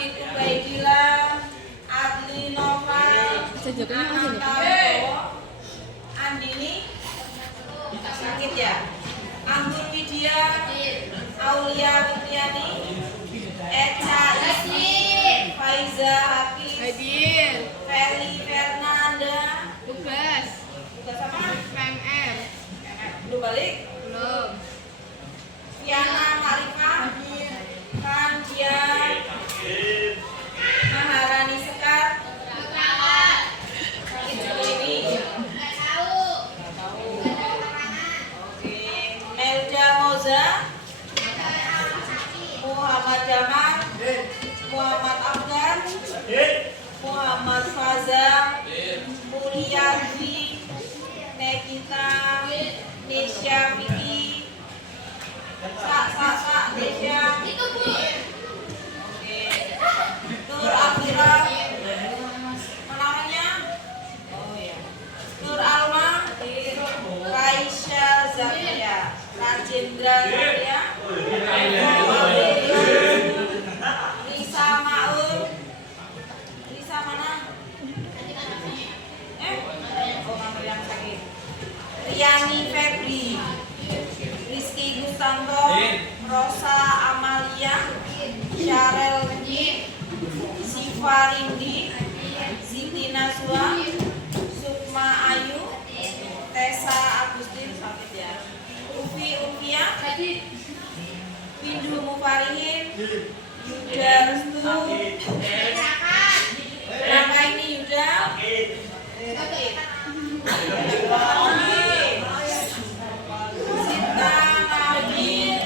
Fitu Baidila, Adli Noval, Andini, sakit ya? Anggun Widya, Aulia Fitriani, Echa Ismi, Faiza Hafiz, Feli Fernanda, tugas sama PMR. Belum balik? Belum. Fiana Marifah, Kandia, Maharani Sekar, ini nggak tahu. Oke, Melda Moza, Muhammad Jamal, Muhammad Afgan, Muhammad Faza, Mulyadi, Nekita, Nesya Vicky, Nesya. Itu Bu. Oke. Nur Afira. Namanya? Oh ya. Nur Alma, Raisya Zakia, Rajendra Zakia, Lisa Maul. Lisa mana? Oh, nama yang sakit. Riani Febri, Rizky Gustanto, Rosa Amalia, Syarel Siva Rindi, Siti Naswa, Sukma Ayu, Tessa Agustin, sakit ya, Ufi Ufia, Windu Mufarihin, Yuda Restu, Rangga ini Yuda, sakit. Sita Nabi.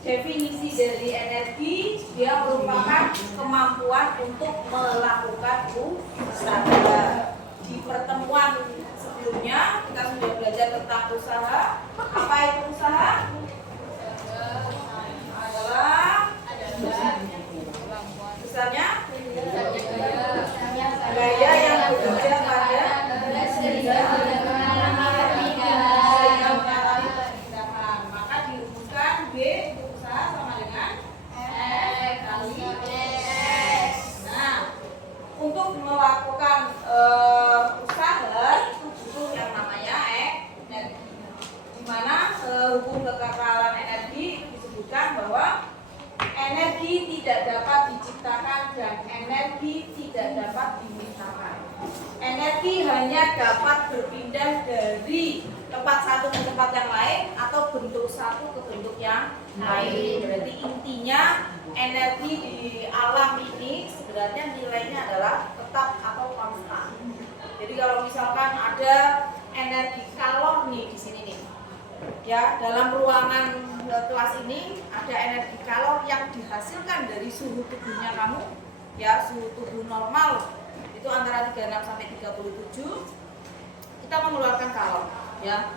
Definisi dari energi, dia merupakan kemampuan untuk melakukan usaha. Di pertemuan sebelumnya kita sudah belajar tentang usaha. Apa itu usaha? Adalah besarnya gaya yang bekerja pada untuk melakukan usaha itu butuh yang namanya energi. Di mana hukum kekekalan energi itu disebutkan bahwa energi tidak dapat diciptakan dan energi tidak dapat dimusnahkan. Energi hanya dapat berpindah dari tempat satu ke tempat yang lain atau bentuk satu ke bentuk yang lain. Berarti intinya energi di alam ini sebenarnya nilainya adalah tetap atau konstan. Jadi kalau misalkan ada energi kalor nih di sini nih, ya dalam ruangan kelas ini ada energi kalor yang dihasilkan dari suhu tubuhnya kamu, ya suhu tubuh normal itu antara 36 sampai 37, kita mengeluarkan kalor, ya.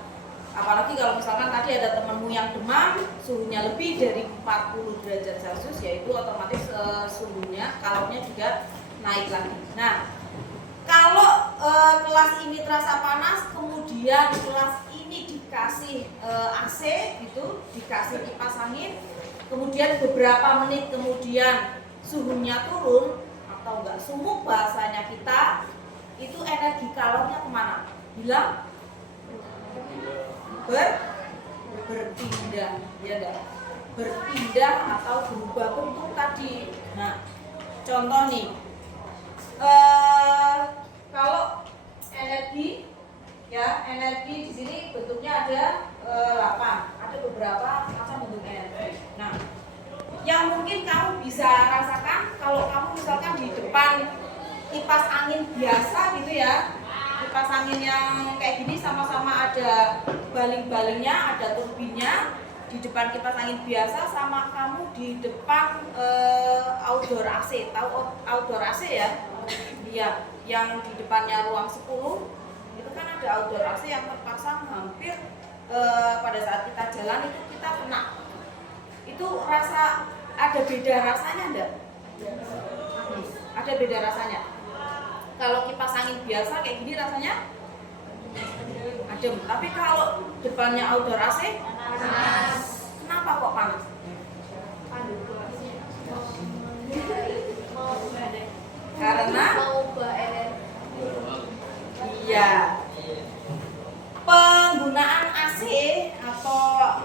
Apalagi kalau misalkan tadi ada temanmu yang demam, suhunya lebih dari 40 derajat Celcius, yaitu otomatis suhunya, kalornya juga naik lagi. Nah, kalau kelas ini terasa panas, kemudian kelas ini dikasih AC gitu, dikasih kipas angin, kemudian beberapa menit kemudian suhunya turun atau enggak sumuk bahasanya kita, itu energi kalornya kemana? Bilang berpindah, ya enggak? Berpindah atau berubah bentuk tadi. Nah, contoh nih, kalau energi, ya energi di sini bentuknya ada 8, ada beberapa macam bentuk energi. Nah, yang mungkin kamu bisa rasakan kalau kamu misalkan di depan kipas angin biasa gitu ya, kipas angin yang kayak gini sama-sama ada baling-balingnya, ada turbinnya di depan kipas angin biasa, sama kamu di depan outdoor AC. Tahu outdoor AC ya? Iya, yang di depannya ruang 10 itu kan ada outdoor AC yang terpasang hampir pada saat kita jalan itu kita kena. Itu rasa ada beda rasanya enggak? Ada beda rasanya. Kalau kipas angin biasa kayak gini rasanya adem, tapi kalau depannya outdoor AC panas. Kenapa kok panas? Karena iya, penggunaan AC atau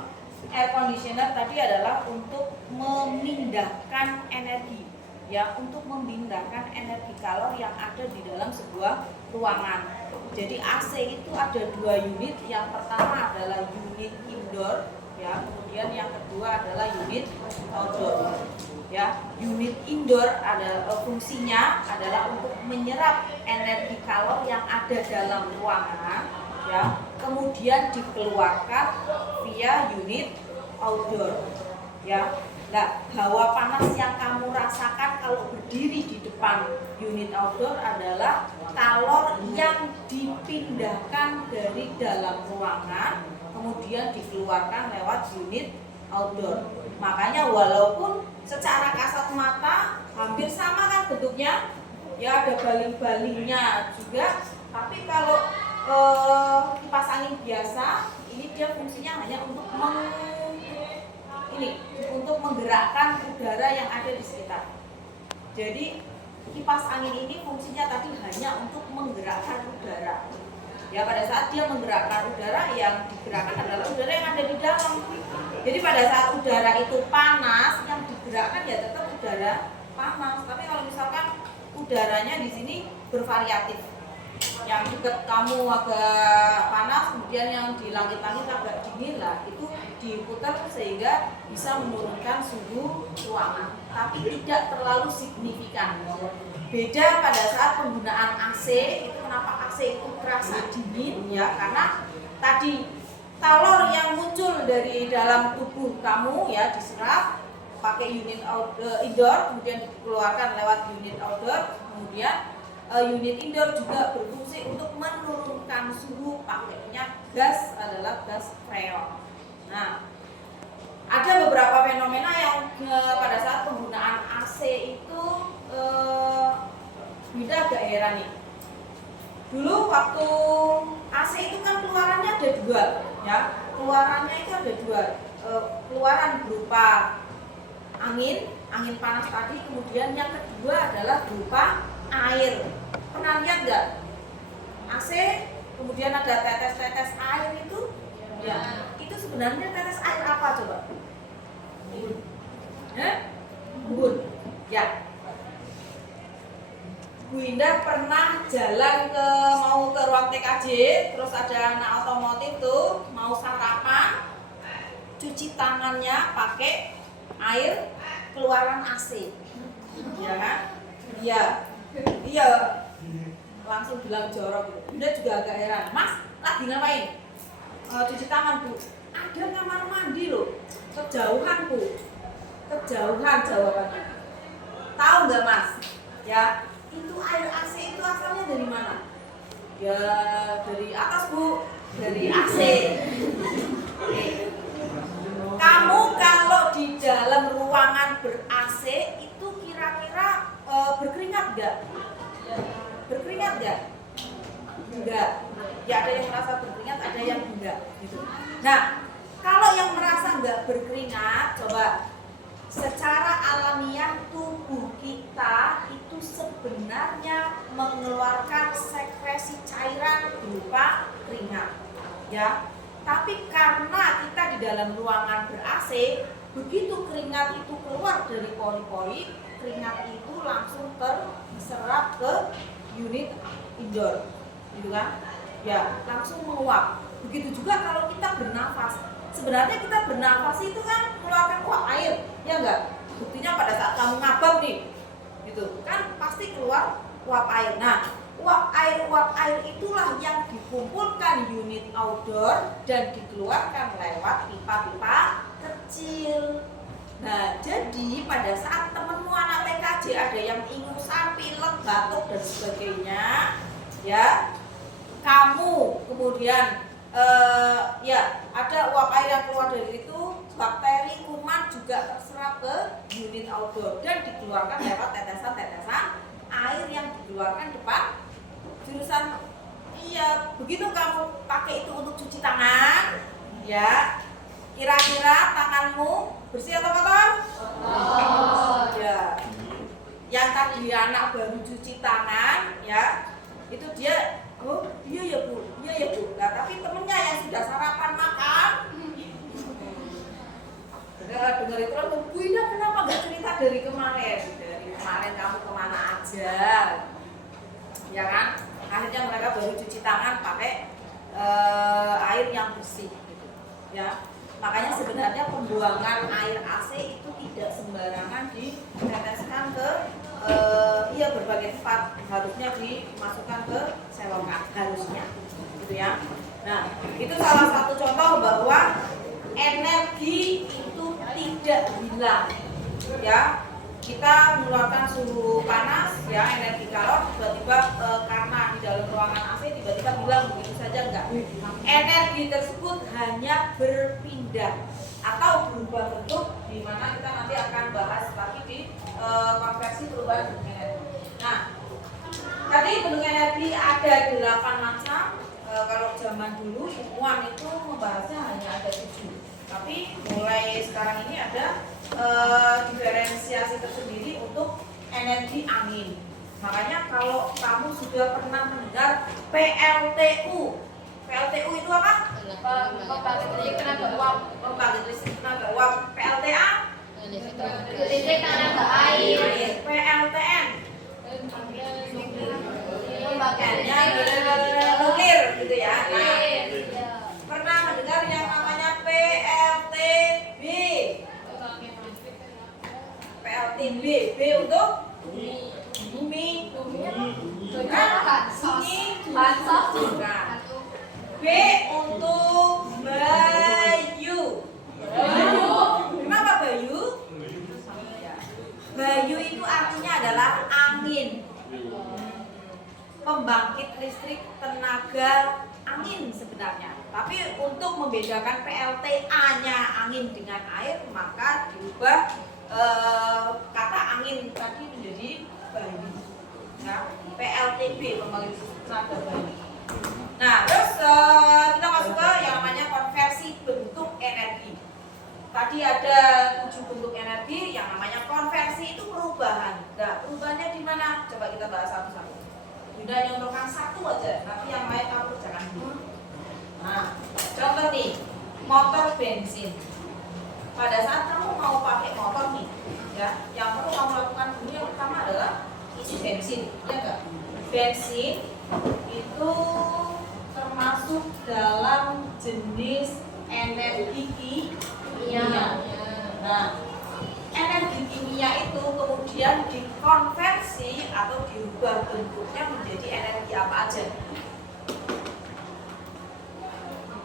air conditioner tadi adalah untuk memindahkan energi, ya, untuk memindahkan energi kalor yang ada di dalam sebuah ruangan. Jadi AC itu ada 2 unit, yang pertama adalah unit indoor, ya, kemudian yang kedua adalah unit outdoor. Ya, unit indoor ada fungsinya adalah untuk menyerap energi kalor yang ada dalam ruangan, ya, kemudian dikeluarkan via unit outdoor, ya. Nah, hawa panas yang kamu rasakan kalau berdiri di depan unit outdoor adalah kalor yang dipindahkan dari dalam ruangan kemudian dikeluarkan lewat unit outdoor. Makanya walaupun secara kasat mata hampir sama kan bentuknya, ya ada baling-balingnya juga, tapi kalau kipas angin biasa ini dia fungsinya hanya untuk untuk menggerakkan udara yang ada di sekitar. Jadi kipas angin ini fungsinya tadi hanya untuk menggerakkan udara. Ya, pada saat dia menggerakkan udara, yang digerakkan adalah udara yang ada di dalam. Jadi pada saat udara itu panas, yang digerakkan ya tetap udara panas. Tapi kalau misalkan udaranya di sini bervariatif, yang dekat kamu agak panas, kemudian yang di langit-langit agak dingin, lah itu diputar sehingga bisa menurunkan suhu ruangan, tapi tidak terlalu signifikan. Beda pada saat penggunaan AC, itu kenapa AC itu terasa dingin, ya karena tadi kalor yang muncul dari dalam tubuh kamu, ya, diserap pakai unit indoor, kemudian dikeluarkan lewat unit outdoor, kemudian unit indoor juga berfungsi untuk menurunkan suhu, pakainya gas adalah gas freon. Nah, ada beberapa fenomena yang pada saat penggunaan AC itu Bunda agak heran nih. Dulu waktu AC itu kan keluarannya ada 2, ya. Keluarannya itu ada 2. Keluaran berupa angin panas tadi, kemudian yang kedua adalah berupa air. Pernah lihat nggak? AC, kemudian ada tetes-tetes air itu. Ya, itu sebenarnya tetes air apa coba? Embun. Ya. Bu Indah pernah jalan mau ke ruang TKJ, terus ada anak otomotif tuh mau sarapan, cuci tangannya pakai air keluaran AC, ya kan? Iya, langsung bilang jorok gitu. Bunda juga agak heran, Mas lagi ngapain? Cuci tangan Bu. Ada kamar mandi loh, kejauhan Bu, kejauhan jawabannya. Tahu nggak Mas? Ya. Itu air AC itu asalnya dari mana? Ya dari atas Bu, dari AC. Oke. Kamu kalau di dalam ruangan ber-AC itu kira-kira berkeringat nggak? Berkeringat nggak? Enggak. Ya ada yang merasa berkeringat, ada yang enggak. Gitu. Nah, kalau yang merasa nggak berkeringat, coba. Secara alamiah tubuh kita itu sebenarnya mengeluarkan sekresi cairan berupa keringat, ya. Tapi karena kita di dalam ruangan ber-AC, begitu keringat itu keluar dari pori-pori, keringat itu langsung terserap ke unit indoor, gitu kan? Ya, langsung menguap. Begitu juga kalau kita bernafas. Sebenarnya kita bernafas itu kan mengeluarkan uap air, ya enggak? Buktinya pada saat kamu ngabam nih, gitu kan pasti keluar uap air. Nah, uap air itulah yang dikumpulkan unit outdoor dan dikeluarkan lewat pipa-pipa kecil. Nah, jadi pada saat temenmu anak TKJ ada yang ingusan, pilek, batuk dan sebagainya, ya, kamu kemudian ya ada uap air yang keluar dari itu, bakteri, kuman juga terserap ke unit outdoor dan dikeluarkan lewat tetesan-tetesan air yang dikeluarkan depan jurusan. Iya, begitu kamu pakai itu untuk cuci tangan, ya, kira-kira tanganmu bersih atau kotor? Ya, yang tadi anak baru cuci tangan, ya, itu dia. Oh iya ya Bu, Nah, tapi temennya yang sudah sarapan makan, dengar itu langsung, Bu Indah kenapa nggak cerita dari kemarin? Dari kemarin kamu kemana aja? Ya kan? Akhirnya mereka baru cuci tangan pakai air yang bersih, gitu. Ya. Makanya sebenarnya pembuangan air AC itu tidak sembarangan diteteskan ke berbagai tempat, harusnya dimasukkan ke selokan, harusnya, gitu ya. Nah, itu salah satu contoh bahwa energi itu tidak hilang, ya. Kita mengeluarkan suhu panas, ya, energi kalor, tiba-tiba karena di dalam ruangan AC tiba-tiba hilang begitu saja, enggak. Energi tersebut hanya berpindah atau berubah bentuk, di mana kita nanti akan bahas lagi di konversi perubahan bentuk energi. Nah, tadi bentuk energi ada 8 macam. Kalau zaman dulu ilmuwan itu membahasnya hanya ada 7. Tapi mulai sekarang ini ada diferensiasi tersendiri untuk energi angin. Makanya kalau kamu sudah pernah mendengar PLTU. PLTU itu apa? Pembangkit listrik tenaga uap. Pembangkit listrik tenaga uap. PLTA? Listrik tenaga air. PLTN? Pembangkitnya nuklir, gitu ya. Nah, pernah mendengar yang namanya PLTB? PLTB, B untuk bumi, B untuk Bayu. Kenapa Bayu? Bayu itu artinya adalah angin. Pembangkit listrik tenaga angin sebenarnya. Tapi untuk membedakan PLTA-nya angin dengan air, maka diubah kata angin tadi menjadi Bayu. Nah, PLTB, pembangkit listrik tenaga Bayu. Nah, terus kita masuk ke yang namanya konversi bentuk energi. Tadi ada 7 bentuk energi, yang namanya konversi itu perubahan. Nah, perubahannya di mana? Coba kita bahas satu-satu. Bunda nyontohkan satu aja, nanti yang lain kamu kerjakan dulu. Nah, contoh nih, motor bensin. Pada saat kamu mau pakai motor nih, ya, yang perlu kamu lakukan dulu yang pertama adalah isi bensin, ya enggak? Bensin itu termasuk dalam jenis energi kimia. Nah, energi kimia itu kemudian dikonversi atau diubah bentuknya menjadi energi apa aja?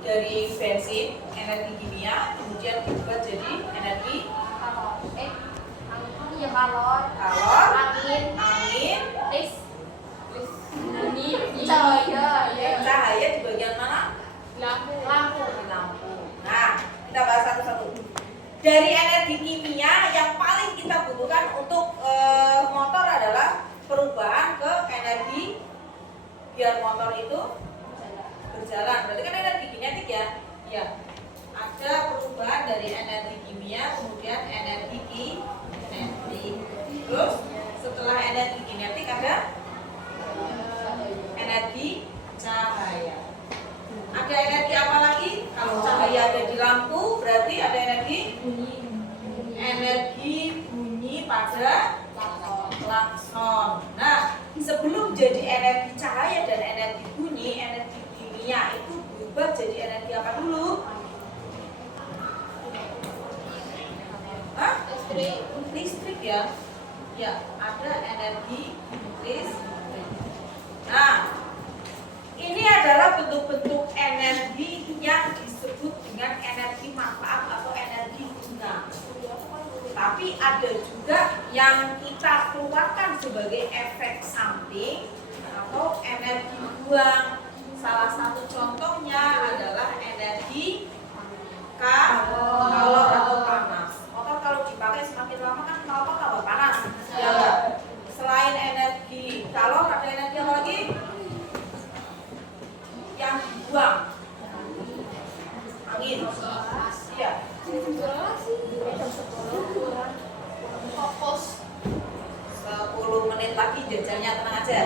Dari bensin, energi kimia, kemudian diubah jadi energi kalor, angin, cahaya di bagian mana? Lampu. Nah, kita bahas satu-satu. Dari energi kimia yang paling kita butuhkan untuk motor adalah perubahan ke energi biar motor itu berjalan. Berarti kan energi kinetik ya? Ya. Ada perubahan dari energi kimia kemudian energi kinetik. Terus setelah energi kinetik ada energi cahaya. Ada energi apa lagi? Kalau cahaya ada di lampu, berarti ada energi bunyi pada klakson. Nah, sebelum jadi energi cahaya dan energi bunyi, energi kimia itu berubah jadi energi apa dulu? Hah? Listrik ya? Ya, ada energi listrik. Nah, ini adalah bentuk-bentuk energi yang disebut dengan energi manfaat atau energi guna. Tapi ada juga yang kita keluarkan sebagai efek samping atau energi buang. Salah satu contohnya adalah energi kalor atau panas. Motor kalau dipakai semakin lama kan knalpot tambah panas. Ya enggak? Selain energi kalor ada energi apa lagi? Yang dibuang. Angin. Iya. 10 menit lagi jajannya, tenang aja.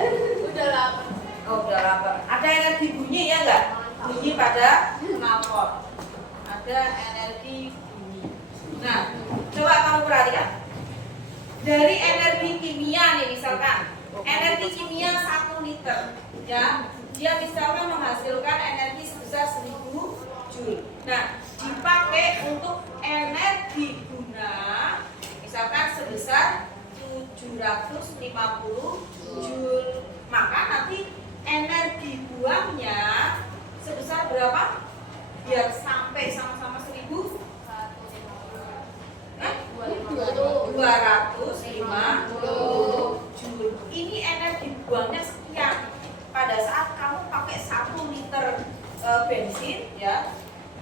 Udah lapar. Oh, udah lapar. Ada energi bunyi ya enggak? Bunyi pada knalpot. Ada energi bunyi. Nah, coba kamu perhatikan. Dari energi kimia nih misalkan, energi kimia 1 liter, ya, dia bisa menghasilkan energi sebesar 1000 Joule. Nah, dipakai untuk energi guna, misalkan sebesar 750 Joule, maka nanti energi buangnya sebesar berapa? Biar sampai sama-sama 1000 250 Joule. Ini energi buangnya sekian. Pada saat kamu pakai 1 liter bensin, ya,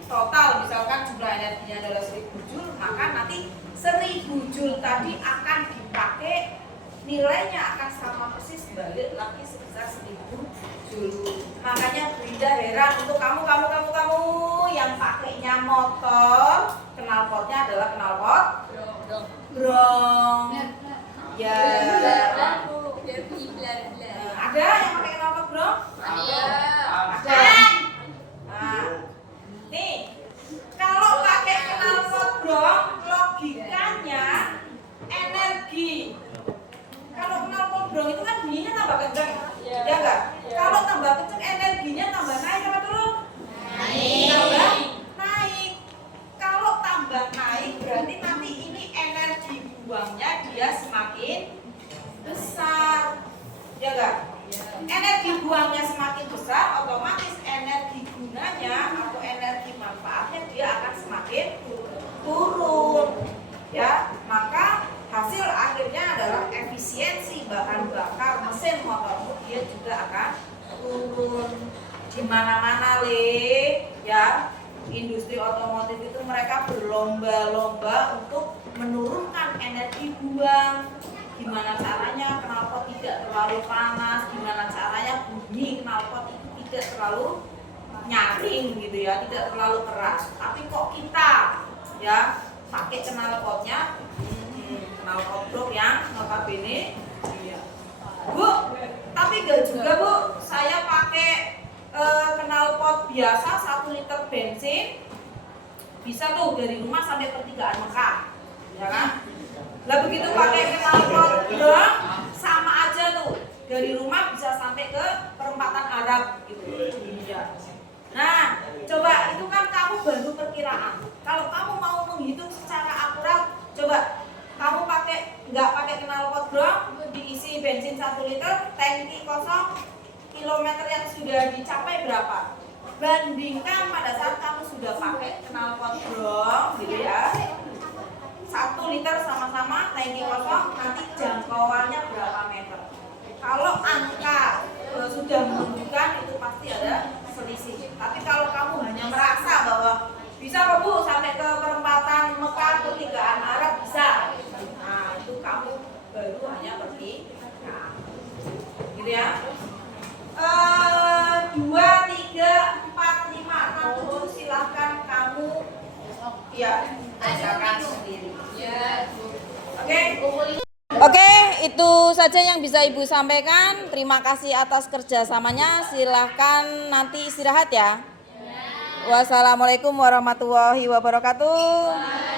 total misalkan jumlah energinya adalah 1000 Joule, maka nanti 1000 Joule tadi akan dipakai, nilainya akan sama persis balik lagi sebesar 1000 Joule. Makanya Bunda heran untuk kamu yang pakainya motor, knalpotnya adalah knalpot brong. Ya. Ada yang pakai knalpot brong? Ada. Nah, nih, kalau pakai knalpot brong, logikanya energi. Kalau knalpot brong itu kan bunyinya tambah kenceng, ya enggak? Kalau tambah kenceng energinya tambah naik apa turun? Naik. Kalau tambah naik berarti nanti ini energi buangnya dia semakin besar, ya enggak? Energi buangnya semakin besar, otomatis energi gunanya atau energi manfaatnya dia akan semakin turun, ya. Maka hasil akhirnya adalah efisiensi bahan bakar mesin motormu dia juga akan turun. Di mana-mana ya, industri otomotif itu mereka berlomba-lomba untuk menurunkan energi buang. Gimana caranya knalpot tidak terlalu panas, gimana caranya bunyi knalpot itu tidak terlalu nyaring gitu ya, tidak terlalu keras. Tapi kok kita ya pakai knalpotnya knalpot bro yang notabene Bu, tapi enggak juga Bu, saya pakai knalpot biasa 1 liter bensin bisa tuh dari rumah sampai pertigaan Mekah, ya kan? Lah begitu pakai knalpot bro sama aja tuh dari rumah bisa sampai ke perempatan Arab gitu. Ya. Nah, coba itu kan kamu baru perkiraan. Kalau kamu mau menghitung secara akurat, coba kamu nggak pakai knalpot bro, diisi bensin 1 liter, tangki kosong, kilometer yang sudah dicapai berapa? Bandingkan pada saat kamu sudah pakai knalpot bro, gitu ya. 1 liter sama-sama tangki kosong, nanti jangkauannya berapa meter? Kalau angka sudah menunjukkan itu pasti ada selisih. Tapi kalau kamu hanya merasa bahwa bisa kok Bu sampai ke perempatan Mekah pertigaan Arab bisa. Nah, itu kamu baru hanya pergi. Nah, gitu ya. 2, 3, 4, 5, 6, 7 silahkan kamu ya kerjakan sendiri. Oke, itu saja yang bisa Ibu sampaikan. Terima kasih atas kerjasamanya. Silahkan nanti istirahat ya. Wassalamualaikum warahmatullahi wabarakatuh.